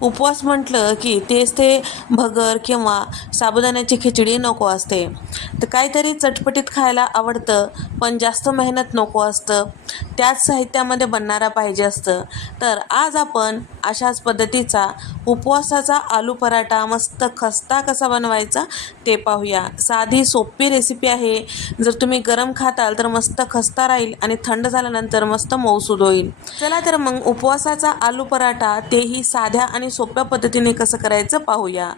उपवास म्हटलं की तेच ते भगर किंवा साबुदाण्याची खिचडी नको असते. तर काहीतरी चटपटीत खायला आवडतं पण जास्त मेहनत नको असतं. त्याच साहित्यामध्ये बनणारा पाहिजे असतं. तर आज आपण अशाच पद्धतीचा उपवासाचा आलू पराठा मस्त खस्ता कसा बनवायचा ते पाहूया. साधी सोपी रेसिपी आहे. जर तुम्ही गरम खाताल तर मस्त खस्ता राहील आणि थंड झाल्यानंतर मस्त मऊसूद होईल. चला तर मग उपवासाचा आलू पराठा तेही साध्या आणि सोप्या पद्धतीने कसं करायचं पाहूया.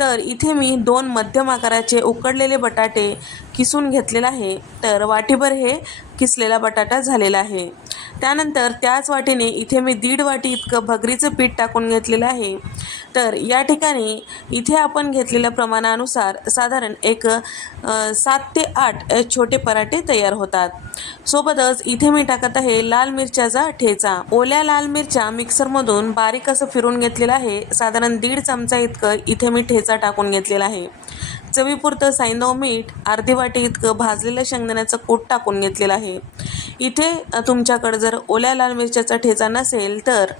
तर इथे मी दोन मध्यम आकाराचे उकडलेले बटाटे किसून घेतलेला आहे तर वाटीभर हे किसलेला बटाटा झालेला आहे. त्यानंतर त्याच वाटीने इथे मी दीड वाटी इतकं भगरीचं पीठ टाकून घेतलेलं आहे. तर या ठिकाणी इथे आपण घेतलेल्या प्रमाणानुसार साधारण एक सात ते आठ छोटे पराठे तयार होतात. सोबतच इथे मी टाकत आहे लाल मिरच्याचा ठेचा. ओल्या लाल मिरच्या मिक्सरमधून बारीक असं फिरून घेतलेलं आहे. साधारण दीड चमचा इतकं इथे मी ठेचा टाकून घेतलेला आहे. चवीपुरतं साईंदव मीठ अर्धी वाटी इतकं भाजलेलं शेंगदाण्याचं कूट टाकून घेतलेलं आहे. इथे तुमच्याकडे तुमच्याकडं जर ओल्या लाल मिरच्याचा ठेचा नसेल तर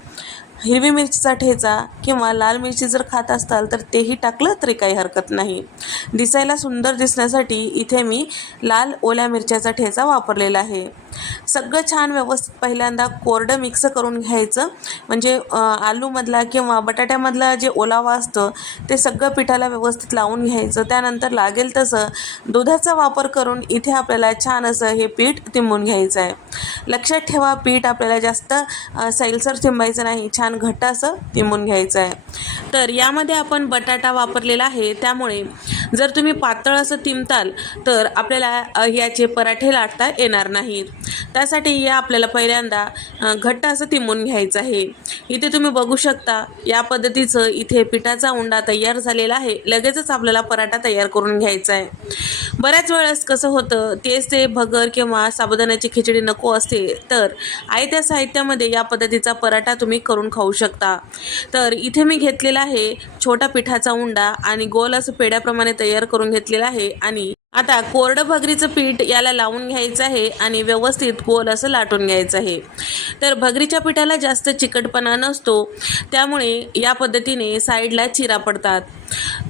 हिरवी मिरचीचा ठेचा किंवा लाल मिरची जर खात असाल तर तेही टाकलं तरी काही हरकत नाही. दिसायला सुंदर दिसण्यासाठी इथे मी लाल ओल्या मिरच्याचा ठेचा वापरलेला आहे. सगळं छान व्यवस्थित पहिल्यांदा कोरडं मिक्स करून घ्यायचं. म्हणजे आलूमधला किंवा बटाट्यामधला जे ओलावा असतं ते सगळं पिठाला व्यवस्थित लावून घ्यायचं. त्यानंतर लागेल तसं दुधाचा वापर करून इथे आपल्याला छान असं हे पीठ तिंबून घ्यायचं आहे. लक्षात ठेवा पीठ आपल्याला जास्त सैलसर तिंबायचं नाही छान घट्ट असं तिंबून घ्यायचं आहे. तर यामध्ये आपण बटाटा वापरलेला आहे. त्यामुळे जर तुम्ही पातळ असं तिंबताल तर आपल्याला याचे पराठे लाटता येणार नाहीत. त्यासाठी या आपल्याला पहिल्यांदा घट्ट असं तिमून घ्यायचं आहे. इथे तुम्ही बघू शकता या पद्धतीचं इथे पिठाचा उंडा तयार झालेला आहे. लगेचच आपल्याला पराठा तयार करून घ्यायचा आहे. बऱ्याच वेळेस कसं होतं तेच ते भगर किंवा साबुदाण्याची खिचडी नको असते तर आहे त्या साहित्यामध्ये या पद्धतीचा पराठा तुम्ही करून खाऊ शकता. तर इथे मी घेतलेला आहे छोटा पिठाचा उंडा आणि गोल असं पेड्याप्रमाणे तयार करून घेतलेला आहे आणि आता कोरडं भगरीचं पीठ याला लावून घ्यायचं आहे आणि व्यवस्थित गोल असं लाटून घ्यायचं आहे. तर भगरीच्या पिठाला जास्त चिकटपणा नसतो त्यामुळे या पद्धतीने साईडला चिरा पडतात.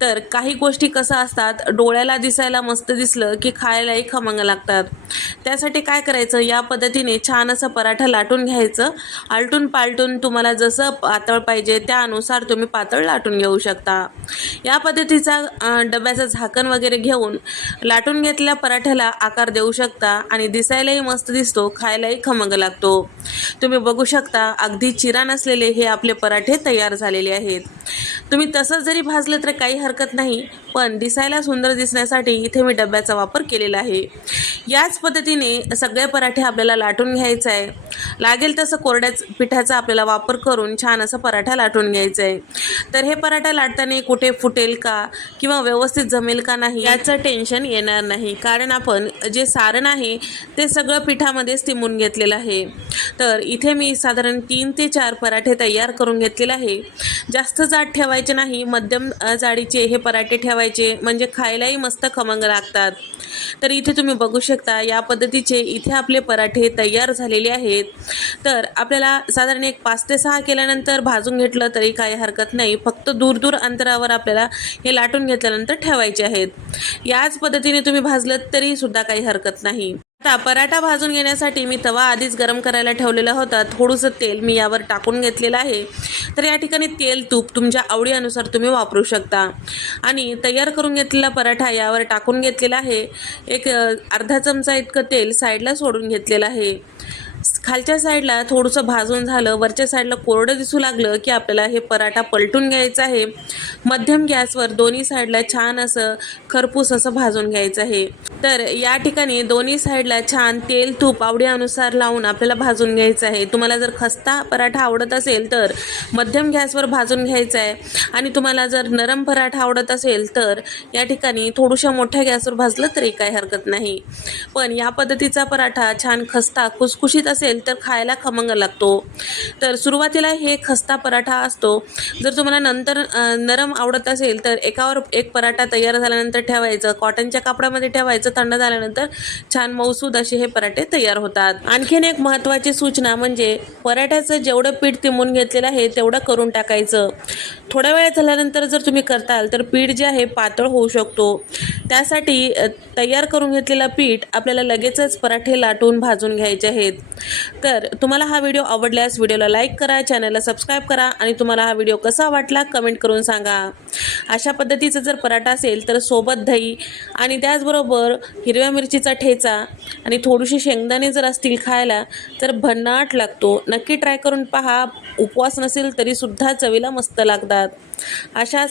तर काही गोष्टी कसं असतात? डोळ्याला दिसायला मस्त दिसलं की खायलाही खमंग लागतात. त्यासाठी काय करायचं? या पद्धतीने छान असं पराठा लाटून घ्यायचं. आलटून पालटून तुम्हाला जसं पातळ पाहिजे त्यानुसार तुम्ही पातळ लाटून घेऊ शकता. या पद्धतीचा डब्याचं झाकण वगैरे घेऊन लाटून घेतलेल्या पराठ्याला आकार देऊ शकता आणि दिसायलाही मस्त दिसतो खायलाही खमंग लागतो. तुम्ही बघू शकता अगदी चिरा नसलेले हे आपले पराठे तयार झालेले आहेत. तुम्ही तसंच जरी भाजलं मात्र काही हरकत नाही पण दिसायला सुंदर दिसण्यासाठी इथे मी डब्याचा वापर केलेला आहे. याच पद्धतीने सगळे पराठे आपल्याला लाटून घ्यायचं आहे. लागेल तसं कोरड्या पिठाचा आपल्याला वापर करून छान असं पराठा लाटून घ्यायचं आहे. तर हे पराठा लाटताना कुठे फुटेल का किंवा व्यवस्थित जमेल का नाही याचं टेन्शन येणार नाही. कारण आपण जे सारण आहे ते सगळं पिठामध्येच तिमून घेतलेलं आहे. तर इथे मी साधारण तीन ते चार पराठे तयार करून घेतलेले आहे. जास्त जाड ठेवायचे नाही मध्यम जाडीचे हे पराठे ठेवायचे म्हणजे खायलाही मस्त खमंग लागतात. तर इथे तुम्ही बघू शकता या पद्धतीचे इथे आपले पराठे तयार झालेले आहेत. तर आपल्याला साधारण एक पाच ते सहा केल्यानंतर भाजून घेतलं तरी काही हरकत नाही. फक्त दूर दूर अंतरावर आपल्याला हे लाटून घेतल्यानंतर ठेवायचे आहेत. याच पद्धतीने तुम्ही भाजलं तरी सुद्धा काही हरकत नाही. आता पराठा भाजून घेण्यासाठी मी तवा आधीच गरम करायला ठेवलेला होता. थोडंसं तेल मी यावर टाकून घेतलेलं आहे. तर या ठिकाणी तेल तूप तुमच्या आवडीनुसार तुम्ही वापरू शकता. आणि तयार करून घेतलेला पराठा यावर टाकून घेतलेला आहे. एक अर्धा चमचा इतकं तेल साईडला सोडून घेतलेलं आहे. खालच्या साईडला थोडंसं भाजून झालं वरच्या साईडला कोरडं दिसू लागलं की आपल्याला हे पराठा पलटून घ्यायचं आहे. मध्यम गॅसवर दोन्ही साईडला छान असं खरपूस असं भाजून घ्यायचं आहे. तर या ठिकाणी दोन्ही साईडला छान तेल तूप आवडीनुसार लावून आपल्याला भाजून घ्यायचं आहे. तुम्हाला जर खस्ता पराठा आवडत असेल तर मध्यम गॅसवर भाजून घ्यायचा आहे. आणि तुम्हाला जर नरम पराठा आवडत असेल तर या ठिकाणी थोडुशा मोठ्या गॅसवर भाजलं तरी काही हरकत नाही. पण या पद्धतीचा पराठा छान खस्ता खुसखुशीत असेल तर खायला खमंग लागतो. तर सुरुवातीला हे खस्ता पराठा असतो. जर तुम्हाला नंतर नरम आवडत असेल तर एकावर एक पराठा तयार झाल्यानंतर ठेवायचं. कॉटनच्या कापडामध्ये ठेवायचं. थंड झाल्यानंतर छान मऊसूद असे हे पराठे तयार होतात. आणखीन एक महत्त्वाची सूचना म्हणजे पराठ्याचं जेवढं पीठ तिमून घेतलेलं आहे तेवढं करून टाकायचं. थोड्या वेळ झाल्यानंतर जर तुम्ही करताल तर पीठ जे आहे पातळ होऊ शकतो. त्यासाठी तयार करून घेतलेलं पीठ आपल्याला लगेचच पराठे लाटून भाजून घ्यायचे आहेत. तर तुम्हाला हा व्हिडिओ आवडल्यास व्हिडिओला लाईक करा चॅनलला सबस्क्राईब करा आणि तुम्हाला हा व्हिडिओ कसा वाटला कमेंट करून सांगा. अशा पद्धतीचा जर पराठा असेल तर सोबत दही आणि त्याचबरोबर हिरव्या मिरचीचा ठेचा आणि थोडीशी शेंगदाणे जर असतील खायला तर भन्नाट लागतो. नक्की ट्राय करून पहा. उपवास नसेल तरीसुद्धा चवीला मस्त लागतात. अशा